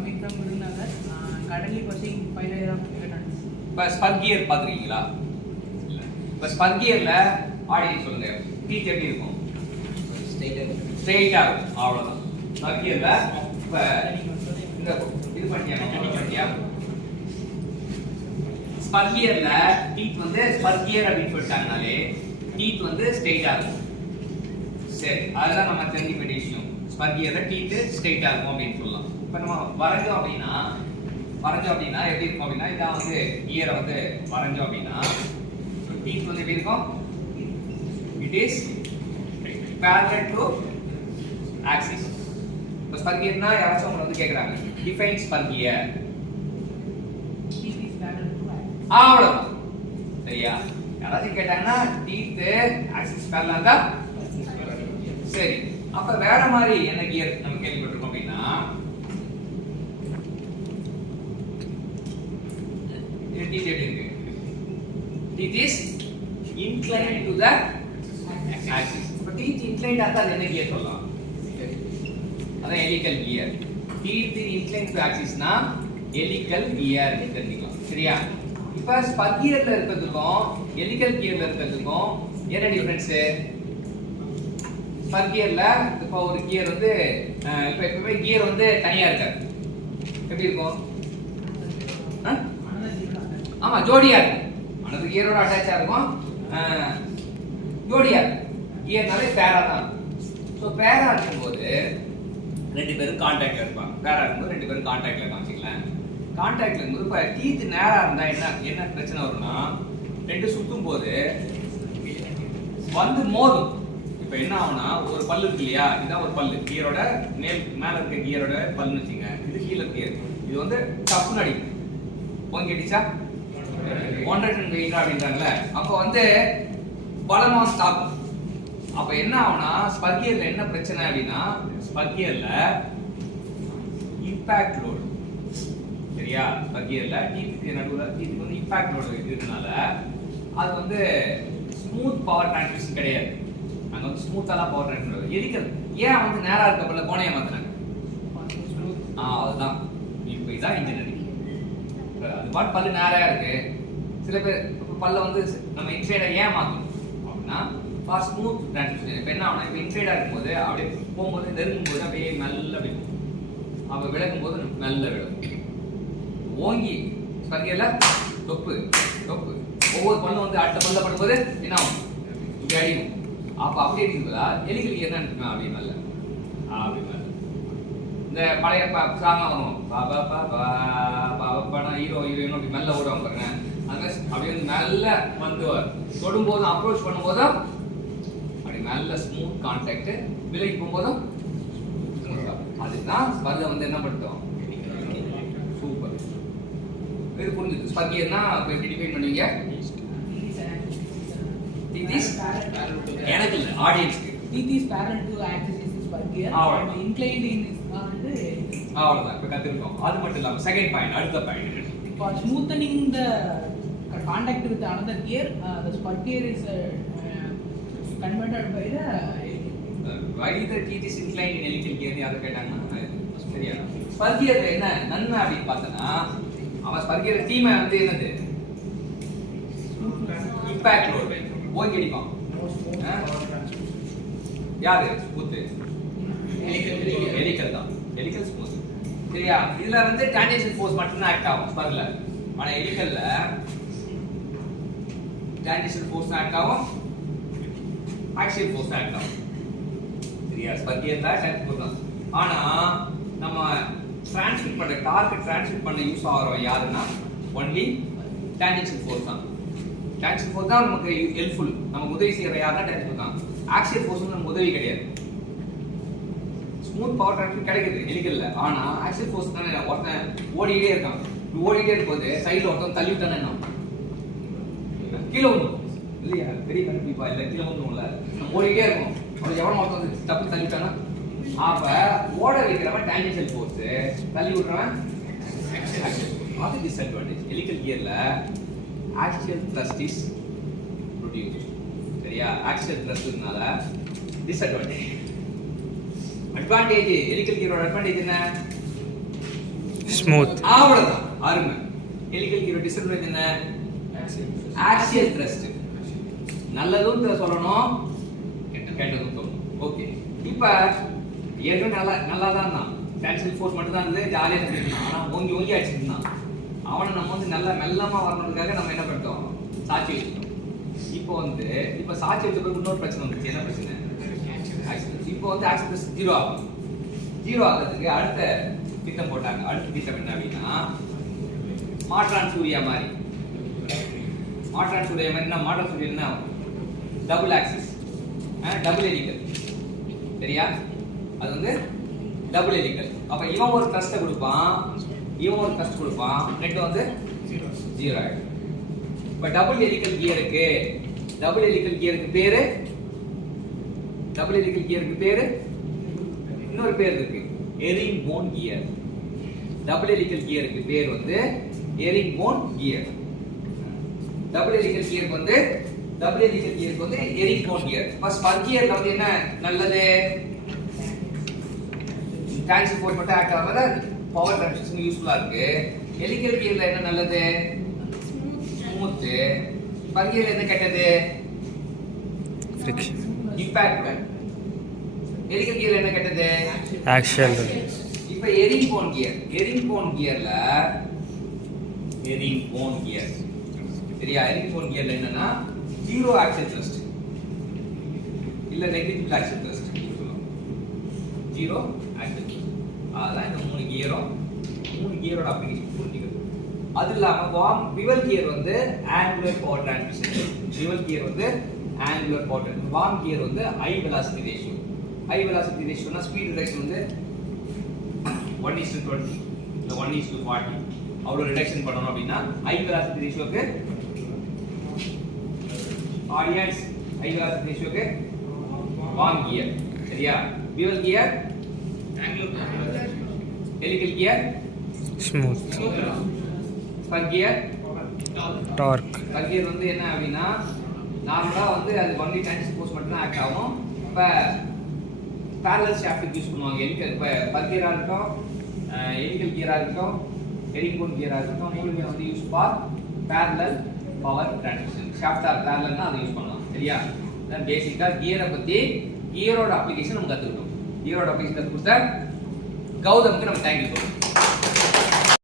coming from Gurunagar. Currently pursuing final year of electronics. இப்போ spur gear பார்த்துருக்கீங்களா? இல்லை. இப்போ ஸ்பர் கியரில் ஆடியன்ஸ் சொல்லுங்க, டீத் எப்படி இருக்கும்? ஸ்ட்ரெயிட்டாக இருக்கும், அவ்வளோதான். ஸ்பர் கியரில் இப்போ இந்த இது பண்ணியா ஸ்பர் கியரில் டீத் வந்து ஸ்பர் கியர் அப்படின்னு சொல்லிட்டாங்கனாலே டீத் வந்து ஸ்ட்ரெயிட்டாக இருக்கும். சரி, அதுதான் நம்ம தெரிஞ்சுக்க வேண்டிய விஷயம். ஸ்பர் கியரில் டீத்து ஸ்ட்ரெயிட்டாக இருக்கும் அப்படின்னு சொல்லலாம். இப்போ நம்ம வரைஞ்சோம் அப்படின்னா எப்படி இருக்கும் அப்படின்னா, இதான் வந்து கியரை வந்து வரைஞ்சோம் அப்படின்னா டீத் வந்து எப்படி இருக்கும்? It is parallel to axis. இப்போ ஸ்பர் கியர்னா யாராச்சும் அவங்க வந்து கேட்குறாங்க, டிஃபைன் ஸ்பர் கியர். அவ்வளோதான், சரியா? யாராச்சும் கேட்டாங்கன்னா டீத் ஆக்சிஸ் பேரலல் தான். சரி, அப்ப வேற மாதிரி என்ன கியர் நம்ம கேள்விப்பட்டிருக்கோம் அப்படின்னா, டீத் எப்படி இருக்கு? Teeth is inclined to the axis. இப்ப டீத் இன்க்ளைன்ட் ஆதா என்ன கியர் சொல்லலாம்? அதான் helical gear. Teeth inclined to ஆக்சிஸ்னா ஹெலிகல் கியர் தெரிஞ்சுக்கலாம், சரியா? இப்ப ஸ்பர் கியர்ல இருக்கிறதுக்கும் ஹெலிகல் கியர்ல இருக்கிறதுக்கும் என்ன டிஃபரன்ஸ்? ஸ்பர் கியர்ல இப்போ ஒரு கியர் வந்து இப்போ எப்பவுமே கியர் வந்து தனியா இருக்காது, எப்படி இருக்கும்? ஆமா, ஜோடியா இருக்கும். அந்த கியரோட அட்டாச்சா இருக்கும், ஜோடியா கியர்னாலே பேரா தான். ஸோ பேரா இருக்கும்போது ரெண்டு பேரும் கான்டாக்ட்ல இருப்பாங்க. பேரா இருக்கும்போது ரெண்டு பேரும் கான்டாக்ட்ல காமிச்சிக்கலாம். கான்டாக்ட்ல இருக்கும்போது இப்போ டீத் நேரா இருந்தா என்ன பிரச்சனை வரும்னா, ரெண்டு சுத்தும் போது வந்து மோதும். இப்போ என்ன ஆகும்னா, ஒரு பல்லு இருக்கு இல்லையா, இதுதான் ஒரு பல்லு, கியரோட மேல இருக்க கியரோட பல்லுன்னு வச்சுங்க, இது கீழே கியர், இது வந்து டப்புன்னு அடிக்கும். ஓங்கி அடிச்சா 100 டன் வெயிட் அப்படின்றாங்கல்ல, அப்போ வந்து பலமா ஸ்டாப். அப்ப என்ன ஆகும்னா, ஸ்பர் கியர்ல என்ன பிரச்சனை அப்படின்னா, ஸ்பர் கியர்ல இம்பாக்ட் லோடு, சரியா? ஸ்பர் கியர்ல டீத்துக்கு நடுவுல டீத்துக்கு வந்து இம்பாக்ட் லோடு இருக்கிறதுனால அது வந்து ஸ்மூத் பவர் டிரான்ஸ்மிஷன் கிடையாது. அங்க வந்து ஸ்மூத்தாலாம் பவர் டிரான்ஸ்மிஷன் எரிக்கல். ஏன் வந்து நேரா இருக்க பல்ல கோணையை மாத்தினாங்க? அதுதான். இப்போ இதான் இன்ஜினியரிங். அது பாட்டு பல்லு நேரா இருக்கு. சில பேர் பல்ல வந்து நம்ம இன்சைடா ஏன் மாத்தணும் அப்படின்னா, ஃபார் ஸ்மூத் டிரான்ஸ்மிஷன். இப்போ என்ன ஆகும்னா, இப்போ இன்சைடா இருக்கும்போது அப்படியே போகும்போது நெருங்கும் போது அப்படியே மெல்ல விடும், அப்போ விலகும் போது மெல்ல விடும். ஓங்கி ஸ்பர் கியர்ல தொப்பு தொப்பு ஒவ்வொரு பல்லும் வந்து அடுத்த பல்ல படும்போது என்ன ஆகும்? இப்படி அடிக்கும். அப்ப அப்படி அடிக்கும்போதா ஹெலிகல் கியர் தான் இருக்குமா? அப்படி மேல அப்படி மேல இந்த பழைய சாங்கா வரும், பாபா பாபா பாபா ஹீரோ ஹீரோயின் அப்படி மெல்ல ஓடுவாங்க பாருங்க. அந்த அப்படியே மெல்ல வந்து தொடும்போதும் அப்ரோச் பண்ணும்போதும் அப்படி நல்ல ஸ்மூத் கான்டாக்ட், விலகி போகும்போதும் அதுதான் ஸ்பர்ல வந்து என்ன படுத்தும்? சூப்பர். இது புரிஞ்சுது. ஸ்பர் கியர்னா இப்போ எப்படி டிஃபைன் பண்ணுவீங்க? எனக்கு இல்ல, ஆடியன்ஸ்க்கு. Teeth is parallel to axis is spur gear and inclined in is வந்து அவ்வளவுதான். இப்ப கத்துக்கிட்டோம். அது மட்டும் இல்லாம செகண்ட் பாயிண்ட், அடுத்த point, for smoothening the contact with another gear, the spur gear is converted by the why the teeth is inclined in helical gear னு யாராவது கேட்டாங்கன்னா சரியா? ஸ்பர் கியர்ல என்ன நன்மை அப்படின்னு பார்த்தனா, அவன் ஸ்பர் கியர் தீமை வந்து என்னது? இம்பாக்ட் லோட், ஓங்கி அடிப்பான். யாரு ஸ்மூத்? ஹெலிகல் தான். ஹெலிகல் ஸ்மூத், சரியா? இதுல வந்து டான்ஜென்ஷியல் ஃபோர்ஸ் மட்டும் தான் ஆக்ட் ஆகும் ஸ்பர்ல. ஆனா ஹெலிகல்ல டான்ஜென்ஷியல் ஃபோர்ஸ் ஆக்ட் ஆகும், ஆக்சியல் ஃபோர்ஸ் ஆக்ட் ஆகும், சரியா? ஸ்பர் கியர்ல டான்ஜென்ஷியல் ஃபோர்ஸ் தான். ஆனா நம்ம டிரான்ஸ்மிட் பண்ண டார்கெட் டிரான்ஸ்மிட் பண்ண யூஸ் ஆகிறோம் யாருன்னா ஒன்லி டான்ஜென்ஷியல் ஃபோர்ஸ் தான். டான்ஜென்ஷியல் ஃபோர்ஸ் தான் நமக்கு ஹெல்ப்ஃபுல். நமக்கு உதவி செய்யற யாருன்னா டான்ஜென்ஷியல் தான். ஆக்சியல் ஃபோர்ஸ் வந்து நமக்கு உதவி கிடையாது. ஸ்மூத் பவர் டிரான்ஸ்மிட் கிடைக்குது ஹெலிகல்ல, ஆனா ஆக்சியல் ஃபோர்ஸ் தானே. ஒருத்தன் ஓடிட்டே இருக்கான், ஓடிட்டே இருக்கும்போது சைடுல ஒருத்தன் தள்ளி விட்டானே என்ன கீழே விழும் இல்லையா? பெரிய கண்டிப்பா இல்ல, கீழே விழுந்துரும்ல. நம்ம ஓடிட்டே இருக்கும், அவன் எவ்வளவு ஒருத்தன் தப்பு தள்ளி விட்டானா, அப்ப ஓட வைக்கிறவன் டான்ஜென்ஷியல் ஃபோர்ஸ், தள்ளி விடுறவன் அது டிஸ்அட்வான்டேஜ். ஹெலிகல் கியர்ல ஆக்சியல் த்ரஸ்ட் இஸ் ப்ரொடியூஸ்ட், சரியா? ஆக்சியல் த்ரஸ்ட்னால டிஸ்அட்வான்டேஜ். அட்வான்டேஜ் ஹெலிகல் கியரோட அட்வான்டேஜ் என்ன? ஸ்மூத். அவ்வளவுதான், அருமை. ஹெலிகல் கியரோட டிஸ்அட்வான்டேஜ் என்ன? Axial thrust. நல்லதும் சொல்லணும், கெட்டதும் சொல்லணும். ஓகே, இப்ப ஏற்கனவே நல்லா தான் தான் டான்சியல் ஃபோர்ஸ் மட்டும் தான் இருந்தது, ஜாலியாக செஞ்சுருந்தான். ஆனால் ஓங்கி அடிச்சுட்டு இருந்தான். அவனை நம்ம வந்து நல்லா மெல்லமாக வரணுன்றதுக்காக நம்ம என்ன பண்ணிட்டோம், சாட்சி வச்சுட்டோம். இப்போ சாட்சி வச்ச பிறகு இன்னொரு பிரச்சனை வந்துச்சு. என்ன பிரச்சனை? இப்போ வந்து ஆக்சிடென்ட் 0 ஆகும். 0 ஆகிறதுக்கு அடுத்த திட்டம் போட்டாங்க. அடுத்த திட்டம் என்ன அப்படின்னா, மாற்றான் சூர்யா மாதிரி. மாற்றான் சூர்யா மாதிரி என்ன? மாற்றான் சூர்யா என்ன? Double axis, double helical. சரியா? அது வந்து டபுள் ஹெலிகல். அப்ப இவன் ஒரு த்ரஸ்ட் கொடுப்பான், இவன் ஒரு த்ரஸ்ட் கொடுப்பான், நெட் வந்து 0 ஆயிடும். இப்ப டபுள் ஹெலிகல் கியருக்கு பேரு இன்னொரு பேர் இருக்கு, எரிங்போன் கியர். டபுள் ஹெலிகல் கியருக்கு பேர் வந்து எரிங்போன் கியர். டபுள் ஹெலிகல் கியருக்கு வந்து எரிங்போன் கியர். ஃபர்ஸ்ட் ஸ்பர் கியர்ல வந்து என்ன நல்லது? டான்சியல் ஃபோர்ஸ் மட்டும் ஆக்ட் ஆகாத பவர் டிரான்ஸ்மிஷன் யூஸ்ஃபுல்லா இருக்கு. ஹெலிகல் கியர்ல என்ன நல்லது? ஸ்மூத். ஸ்பர் கியர்ல என்ன கெட்டது? Friction, impact. ஹெலிகல் கியர்ல என்ன கெட்டது? ஆக்சியல். இப்ப எரிங்போன் கியர், சரியா? எரிங்போன் கியர்ல என்னன்னா 0 ஆக்சியல் த்ரஸ்ட் இல்ல negative axial thrust, 0 axial thrust. அதான் இந்த 3 கியரோட அப்ளிகேஷன் புரிஞ்சுக்கிறது. அது இல்லாம பிவல் கியர் வந்து angular power transmission. Bevel gear வந்து angular power transmission. Worm gear வந்து high velocity ratio. High velocity ரேஷியோனா ஸ்பீட் ரிடக்ஷன் வந்து 1:20 இல்ல 1:40 அவ்வளவு ரிடக்ஷன் பண்ணணும் அப்படின்னா ஹை வெலாசிட்டி ரேஷியோக்கு ஆடியன்ஸ் ஹை வெலாசிட்டி ரேஷியோக்கு வார்ம் கியர். சரியா? Bevel gear angular, helical gear smooth, spur gear dark. Spur gear வந்து என்ன அப்படின்னா நார்மலா வந்து அது ஒன்லி டான்சியல் ஃபோர்ஸ் மட்டும் தான் ஆக்ட் ஆகும். இப்ப parallel shaft யூஸ் பண்ணுவாங்க. ஹெலிகல் இப்ப ஸ்பர் கியரா இருக்கட்டும், ஹெலிகல் கியரா இருக்கட்டும், எரிங்போன் கியரா இருக்கட்டும், மூணுமே வந்து use for parallel power transmission. Shaft are parallelனா அதை யூஸ் பண்ணலாம். சரியா? தென் பேசிக்கா கியரை பத்தி, கியரோட அப்ளிகேஷன் நம்ம கத்துக்கிட்டோம். கியரோட அப்ளிகேஷன் கத்துக்கிட்ட கௌதமுக்கு நம்ம தேங்க்யூ சொல்றோம்.